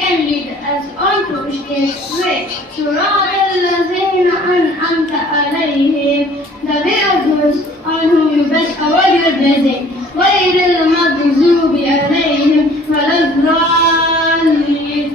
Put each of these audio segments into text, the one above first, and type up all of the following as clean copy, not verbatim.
can lead us on to His way. صراط الذين أنعمت عليهم, the way of those on whom you bestow your blessing. غير المغضوب عليهم ولا الضالين.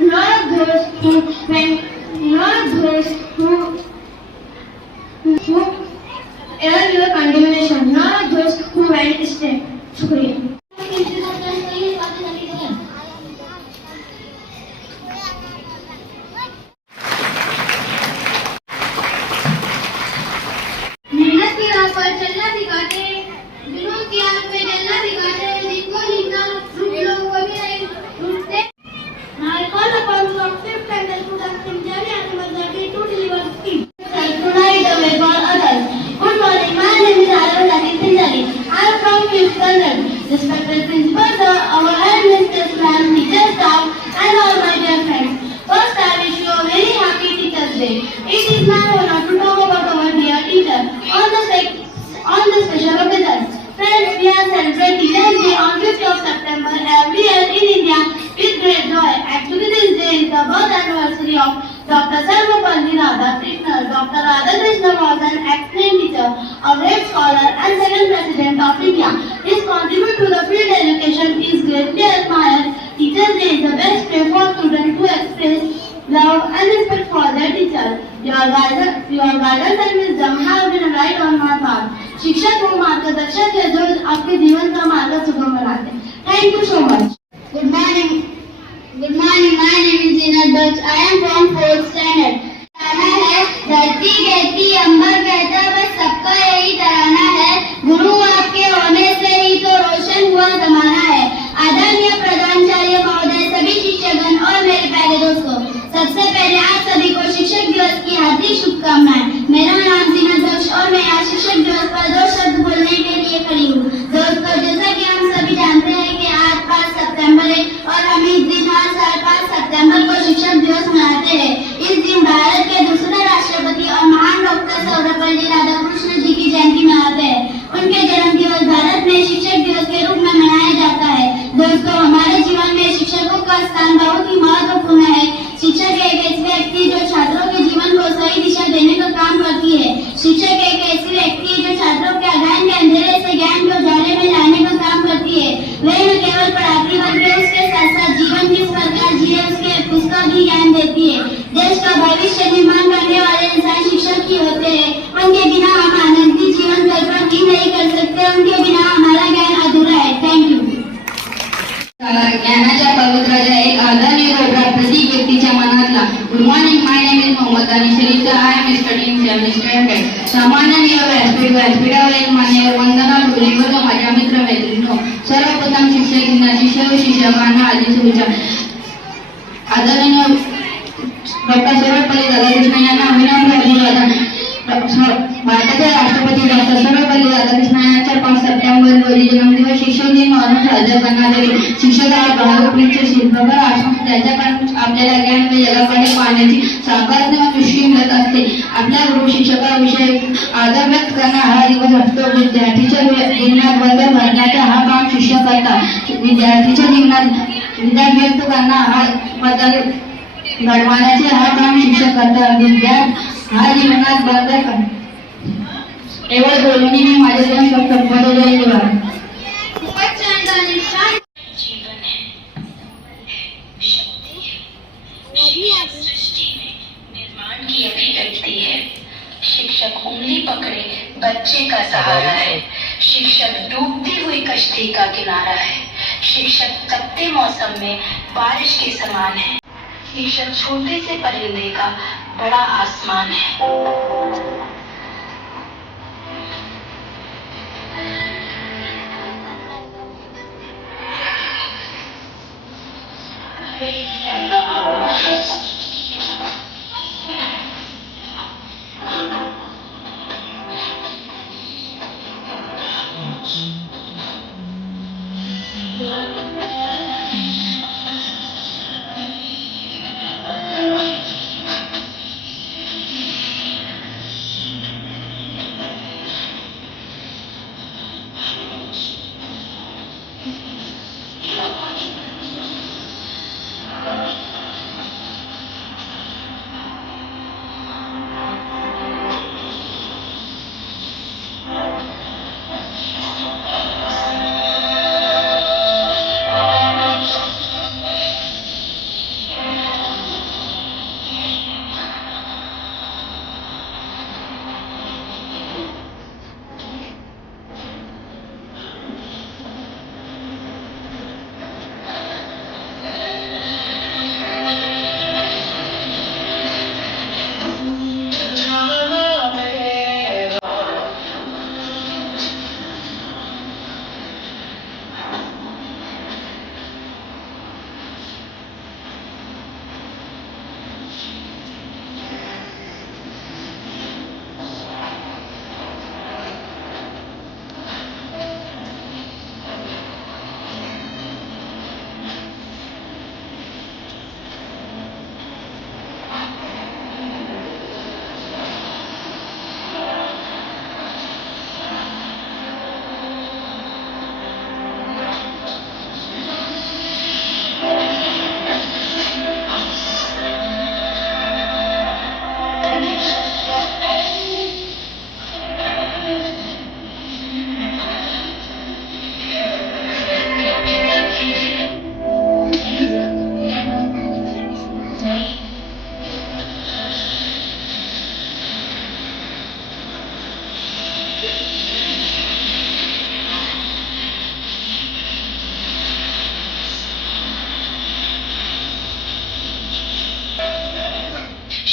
Not those who earn your condemnation, not those who went astray. शुक्रिया. मेहनत की राह पर चलना सिखाते, दिनों की आग में जलना सिखाते, दिन को जीतना रुक लोगों को भी नहीं रुकते. Now I call upon you on fifth and the students in Jami Ahmedabad to deliver the speech. Tonight the way for others. Good morning, my name is Arun Latif Sinjali. I am from 5th standard. Respected principal sir, our headmistress ma'am, teacher staff, and all my dear friends. First, I wish you a very happy Teachers' Day. It is my honor to talk about our dear teacher on the special occasion. Friends, we are celebrating Teachers' Day on 5th of September every year in India with great joy. Actually, this day is the birth anniversary of Dr. Sarvapalli Radhakrishnan. Dr. Radhakrishnan was an excellent teacher, a great scholar, and second president of India. His contribution to the field education is greatly admired. Teachers' Day is the best way for students to express love and respect for their teacher. Your guidance and wisdom have been a light on my path. शिक्षक वो मार्गदर्शक है जो आपके जीवन का मार्ग सुगम बनाते. Thank you so much. Good morning. Good morning. My name is Zinat Bach. I am from 4th standard. गाना है धरती कहती अंबर कहता बस सबका यही तराना है. गुरु आपके होने से ही तो रोशन हुआ जमाना है. आदरणीय प्रधानाचार्य महोदय, सभी शिक्षकगण और मेरे प्यारे दोस्तों, सबसे पहले आप सभी को शिक्षक दिवस की हार्दिक शुभकामनाएं. मेरा नाम ज़ीनत बख्श और मैं आज शिक्षक दिवस पर 2 शब्द बोलने के लिए खड़ी हूँ. दोस्तों, जैसा कि हम सभी जानते हैं कि आज 5 सितंबर है और हम इस दिन हर साल 5 सितंबर को शिक्षक दिवस मनाते हैं. इस दिन भारत के दूसरे राष्ट्रपति और महान डॉक्टर सर्वपल्ली राधाकृष्णन जी की जयंती मनाते हैं. उनके जन्म दिवस भारत में शिक्षक दिवस के रूप में मनाया जाता है. दोस्तों, हमारे जीवन में शिक्षकों का स्थान बहुत ही महत्वपूर्ण है. शिक्षक एक ऐसी व्यक्ति जो छात्रों के जीवन को सही दिशा देने का काम करती है. शिक्षक एक ऐसी व्यक्ति जो छात्रों के अज्ञान के अंधेरे से ज्ञान के उजाले में लाने का काम करती है. वह न केवल पढ़ाती बल्कि उसके साथ साथ जीवन किस प्रकार जिए उसका भी ज्ञान देती है. देश का भविष्य निर्माण करने वाले इंसान शिक्षक ही होते हैं. उनके बिना हम आनंदी जीवन कल्पना ही नहीं कर सकते. उनके बिना हमारा ज्ञान अधूरा है. Thank you. ज्ञानाच्या पवित्राच्या एक आदरणीय गोबरा प्रत्येक व्यक्तीच्या मनातला. Good morning, my name is Mohammad Anisharif. I am studying 7th standard. सामान्य व्यासपीठावरील मान्यवर वंदना गुरुवर्ग, माझ्या मित्र मैत्रिणींनो, सर्वप्रथम शिक्षक दिनाची सर्व शिक्षकांना आधी शुभेच्छा. आदरणीय डॉक्टर सर्वपल्ली राधाकृष्णन यांना विनम्र अभिवादन. भारताचे राष्ट्रपती डॉक्टर सर्वपल्ली राधाकृष्णन यांच्या 5 सप्टेंबर रोजी जन्मदिवस शिक्षक दिन म्हणून साजरा करण्यात येईल. शिक्षक हा भारतभूमीचे शिल्पकार असून त्यांच्याकडून आपल्याला ज्ञान व जगाकडे पाहण्याची सकारात्मक दृष्टी मिळत असते. आपल्या गुरु शिक्षकाविषयी आदर व्यक्त करणारा हा दिवस असतो. विद्यार्थीच्या जीवनात बदल घडण्याचा हा काम शिक्षक करतात. विद्यार्थीच्या जीवनात विद्या व्यक्त करणारा हा बदल घडवण्याचे हा काम शिक्षक करतात. हा जीवनात बदल एवढं बोलून मी माझे 2 शब्द संपवले. जीवन है, शक्ति है, सृष्टि में निर्माण की अभिव्यक्ति है. शिक्षक उंगली पकड़े बच्चे का सहारा है. शिक्षक डूबती हुई कश्ती का किनारा है. शिक्षक तपते मौसम में बारिश के समान है. शिक्षक छोटे से परिंदे का बड़ा आसमान है.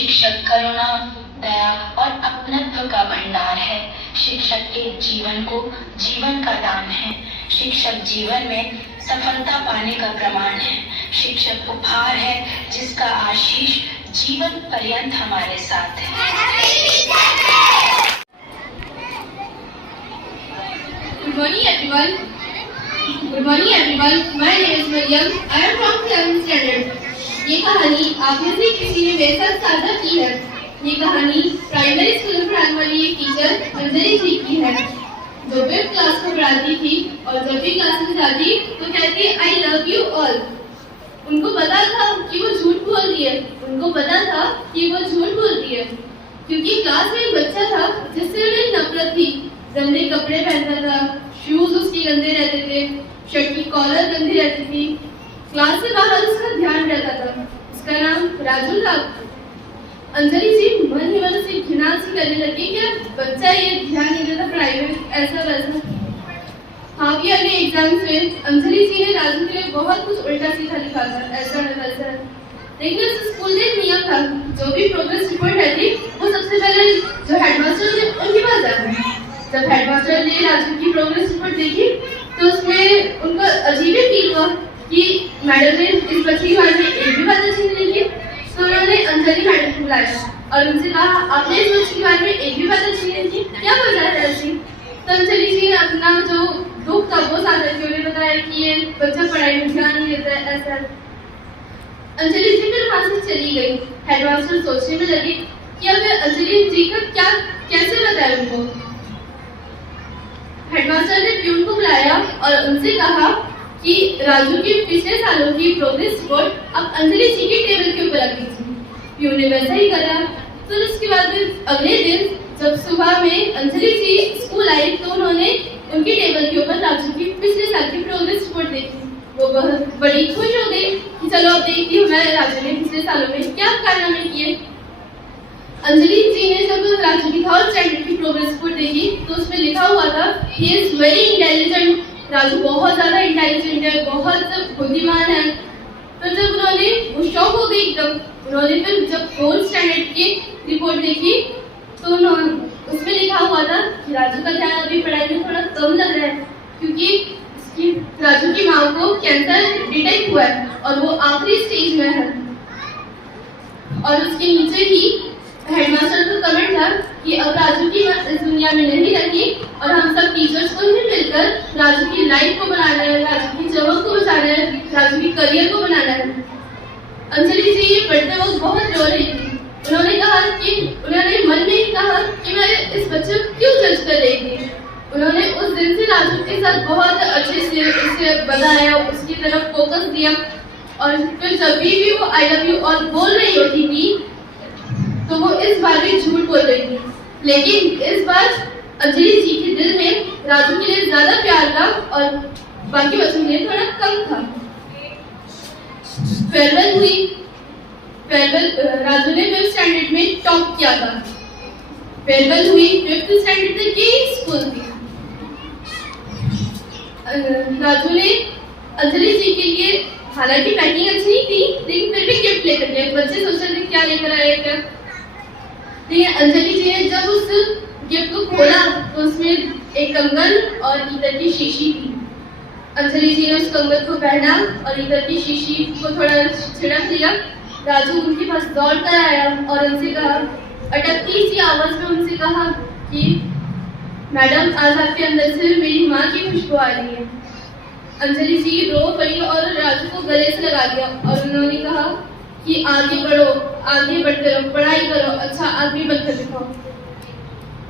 शिक्षक करुणा, दया और अपनत्व का भंडार है। शिक्षक के जीवन को जीवन का दान है। शिक्षक जीवन में सफलता पाने का प्रमाण है। शिक्षक उपहार है जिसका आशीष जीवन पर्यंत हमारे साथ है। Good morning everyone. Good morning everyone. My name is Mariam. I am from 7th standard. ये कहानी आप में से किसी ने मेरे साथ साझा की है। ये कहानी प्राइमरी स्कूल में पढ़ाने वाली एक टीचर अंजलि जी की है, जो 5th क्लास में पढ़ाती थी और जब भी क्लास में जाती तो कहती आई लव यू ऑल। उनको पता था कि वो झूठ बोल रही है। उनको पता था कि वो झूठ बोल रही है, क्योंकि क्लास में एक बच्चा था जिससे उन्हें नफरत थी। गंदे कपड़े पहनता था, शूज उसके गंदे रहते थे, शर्ट की कॉलर गंदी रहती थी। क्लास से बाहर उसका ध्यान रहता था। उसका नाम राजू था। अंजलि जी मन ही मन से घृणा सी करने लगी कि बच्चा ये ध्यान नहीं देता पढ़ाई में, ऐसा वैसा। हाफ ईयर के एग्जाम्स में अंजलि जी ने राजू के लिए बहुत कुछ उल्टा सीधा लिखा था, ऐसा है वैसा। लेकिन उस स्कूल में एक नियम था, जो भी प्रोग्रेस रिपोर्ट रहती वो सबसे पहले जो हेडमास्टर थे उनके पास जाना। जब हेडमास्टर ने राजू की प्रोग्रेस रिपोर्ट देखी तो उसमें उनको अजीब ही फील हुआ कि मैडम ने इस बच्चे के बारे में एक भी बात अच्छी नहीं लिखी। तो उन्होंने अंजलि मैडम को बुलाया और उनसे कहा आपने इस बच्चे के बारे में एक भी बात अच्छी नहीं लिखी, क्या वजह है ऐसी? तो अंजलि जी ने अपना जो दुख था वो साझा किया। उन्हें बताया कि ये बच्चा पढ़ाई में ध्यान नहीं देता है, ऐसा। अंजलि जी फिर वहां से चली गई। हेडमास्टर सोचने में लगे कि अब अंजलि जी का क्या कैसे बताए उनको। हेडमास्टर ने प्यून को बुलाया और उनसे कहा कि राजू के पिछले सालों की प्रोग्रेस रिपोर्ट अब अंजलि जी के टेबल के ऊपर रख दीजिए। प्यून ने वैसा ही करा। फिर उसके बाद अगले दिन जब सुबह में अंजलि जी स्कूल आई तो उन्होंने उनके टेबल के ऊपर राजू की पिछले साल की प्रोग्रेस रिपोर्ट देखी। वो बहुत बड़ी खुश हो गई कि चलो अब देखती हूँ मैं राजू ने पिछले सालों में क्या कारनामे किए। अंजलि जी ने जब राजू की 3rd स्टैंडर्ड की प्रोग्रेस रिपोर्ट देखी तो उसमें लिखा हुआ था he is very intelligent. Raju बहुत ज्यादा इंटेलिजेंट है, बहुत बुद्धिमान है। फिर जब उन्होंने वो शॉक हो गई एकदम। उन्होंने फिर जब 4th स्टैंडर्ड की रिपोर्ट देखी तो उसमें लिखा हुआ था कि राजू का ध्यान अभी पढ़ाई में थोड़ा कम लग रहा है, क्योंकि राजू की माँ को कैंसर डिटेक्ट हुआ है और वो आखिरी स्टेज में है। और उसके नीचे ही हेडमास्टर का कमेंट था कि अब राजू की माँ इस दुनिया में नहीं रही और हम सब टीचर्स को ही मिलकर राजू की लाइफ को बनाना है, राजू की चमक को बचाना है, राजू की करियर को बनाना है। अंजलि जी पढ़ते वक्त बहुत रो रही थी। उन्होंने मन में ही कहा कि मैं इस बच्चे को क्यों जज कर रही थी। उन्होंने उस दिन से राजू के साथ बहुत अच्छे से उससे बताया, उसकी तरफ फोकस दिया। और फिर जब भी वो आई लव यू और बोल रही होती थी तो वो इस बार भी झूठ बोल रही थी। लेकिन इस बार अंजलि जी के दिल में राजू के लिए ज्यादा प्यार था और बाकी बच्चों के लिए थोड़ा कम था। फेयरवेल हुई। राजू ने 5th स्टैंडर्ड में टॉप किया था। फेयरवेल हुई 5th स्टैंडर्ड तक की स्कूल थी। राजू ने अंजलि जी के लिए हालांकि पैकिंग अच्छी नहीं थी लेकिन फिर भी गिफ्ट लेकर गए। बच्चे सोच रहे थे क्या लेकर आए क्या। लेकिन अंजलि जी ने जब उस गिफ्ट को खोला तो उसमें एक कंगन और ईतर की शीशी थी। अंजलि जी ने उस कंगन को पहना और ईतर की शीशी को थोड़ा छिड़क लिया। राजू उनके पास दौड़ कर आया और उनसे कहा, अटकती सी आवाज में उनसे कहा कि मैडम आज आपके अंदर से मेरी माँ की खुशबू आ रही है। अंजलि जी रो पड़ी और राजू को गले से लगा दिया और उन्होंने कहा कि आगे बढ़ो, आगे बढ़ते रहो, पढ़ाई करो, अच्छा आदमी बनकर दिखाओ।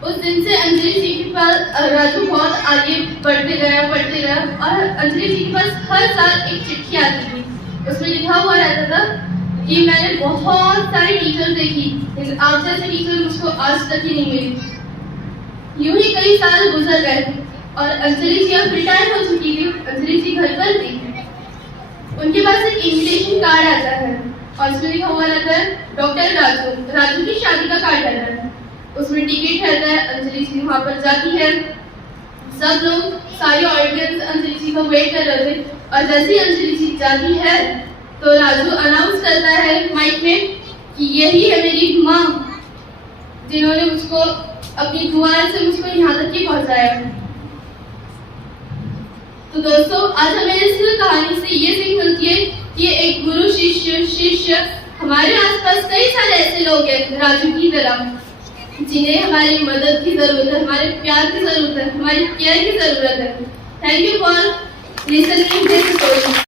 उस दिन से अंजलि जी के पास राजू बहुत आगे बढ़ते गया और अंजलि जी के पास हर साल एक चिट्ठी आती थी। उसमें लिखा हुआ रहता था कि मैंने बहुत सारी टीचर देखी लेकिन आप जैसे टीचर मुझको आज तक ही नहीं मिली। यूं ही कई साल गुजर गए और अंजलि जी अब रिटायर हो चुकी थी। अंजलि जी घर पर थी। उनके पास एक इन्विटेशन कार्ड आता है और उसमें लिखा हुआ रहता है डॉक्टर राजू की शादी का कार्ड रहता है। उसमें टिकट रहता है। अंजलि जी वहां पर जाती है। सब लोग सारी ऑडियंस अंजलि जी को वेट कर रहे थे और जैसे ही अंजलि जी जाती है तो राजू अनाउंस करता है माइक में कि यही है मेरी माँ, जिन्होंने मुझको अपनी दुआ से मुझको यहाँ तक ही पहुँचाया। तो दोस्तों, आज हमें इस कहानी से ये सीख मिलती है कि एक गुरु शिष्य हमारे आसपास कई सारे ऐसे लोग हैं राजू की तरह, जिन्हें हमारी मदद की जरूरत है, हमारे प्यार की जरूरत है, हमारी केयर की जरूरत है। Thank you for listening this story.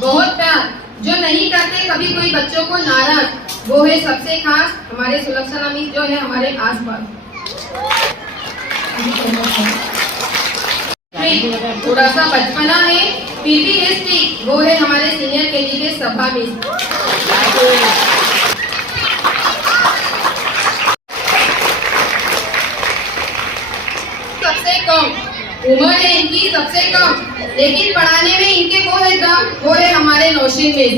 बहुत प्यार जो नहीं करते कभी कोई बच्चों को नाराज, वो है सबसे खास हमारे सुलक्षणा मिस जो है हमारे आसपास। थोड़ा सा बचपना है फिर भी हिस्ट्री, वो है हमारे सीनियर केजी के सभा मिस। सबसे कम उम्र है इनकी, सबसे कम, लेकिन पढ़ाने में इनके वो है दम, वो है हमारे नौशीन मिस।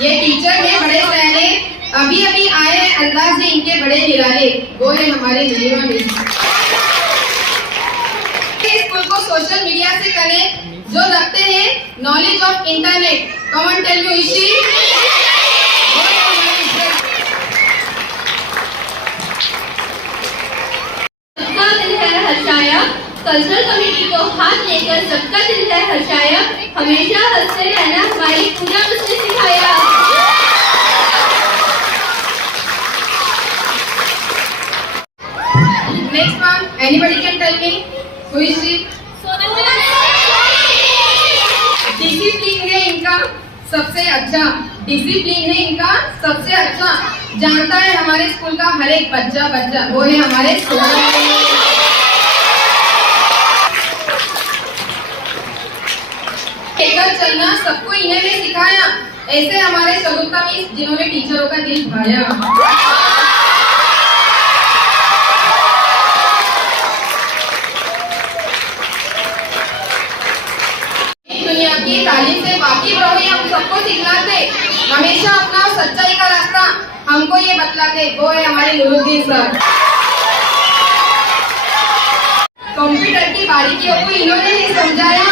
ये टीचर है बड़े सयाने, अभी अभी आए हैं अंदाज से इनके बड़े निराले, वो है हमारे नीलिमा मिस। स्कूल को सोशल मीडिया से कनेक्ट जो रखते हैं knowledge of internet, common tell you इसी हर्षाया, कल्चरल कमेटी को हाथ लेकर सबका दिल है हर्षाया, हमेशा हंसते रहना हमारी पूजा उसने सिखाया। Next one, anybody can tell me who is she? Discipline है इनका सबसे अच्छा, डिसिप्लिन है इनका सबसे अच्छा, जानता है हमारे स्कूल का हर एक बच्चा, वो है हमारे लेकर चलना सबको इन्हें ने सिखाया, ऐसे हमारे शगुफ्ता मिस जिन्होंने टीचरों का दिल भाया। दुनिया की तालीम से वाकिफ रहो, ये हम सबको सिखलाते, हमेशा अपना सच्चाई का रास्ता हमको ये बतलाते, वो है हमारे नूरुद्दीन सर। कंप्यूटर की बारीकियों को इन्होंने ही समझाया,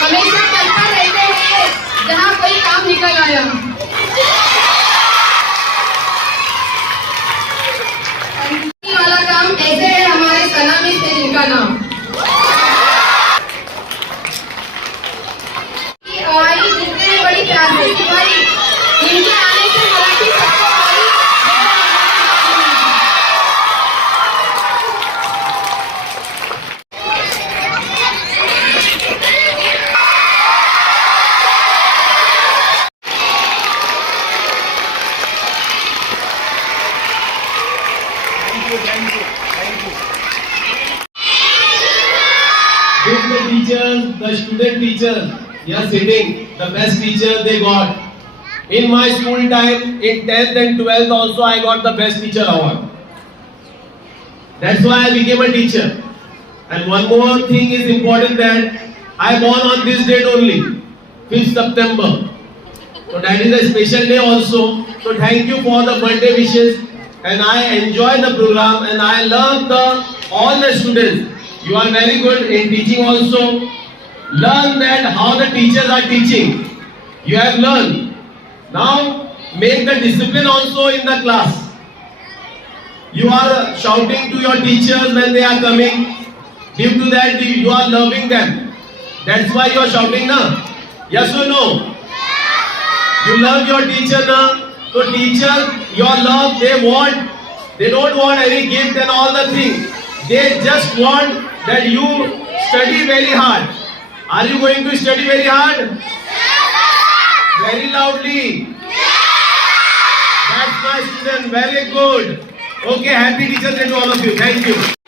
हमेशा चलता रहते हुए जहाँ कोई काम निकल आया। वाला काम ऐसे है हमारे सना मिस है जिनका नाम। जितने बड़ी प्यार से सिपाही, इनके आने से मराठी सबको With the teachers, the student teachers, they are sitting, the best teacher they got. In my school time, in 10th and 12th also, I got the best teacher award. That's why I became a teacher. And one more thing is important, that I born on this date only, 5th September. So that is a special day also. So thank you for the birthday wishes. And I enjoy the program and I love all the students. You are very good in teaching also. Learn that how the teachers are teaching. You have learned. Now make the discipline also in the class. You are shouting to your teachers when they are coming. Due to that, you are loving them. That's why you are shouting now. Yes or no? You love your teacher now. So teacher, your love, they don't want any gift and all the things. They just want that you study very hard. Are you going to study very hard? Very loudly. That's my student. Very good. Okay, happy Teachers Day to all of you. Thank you.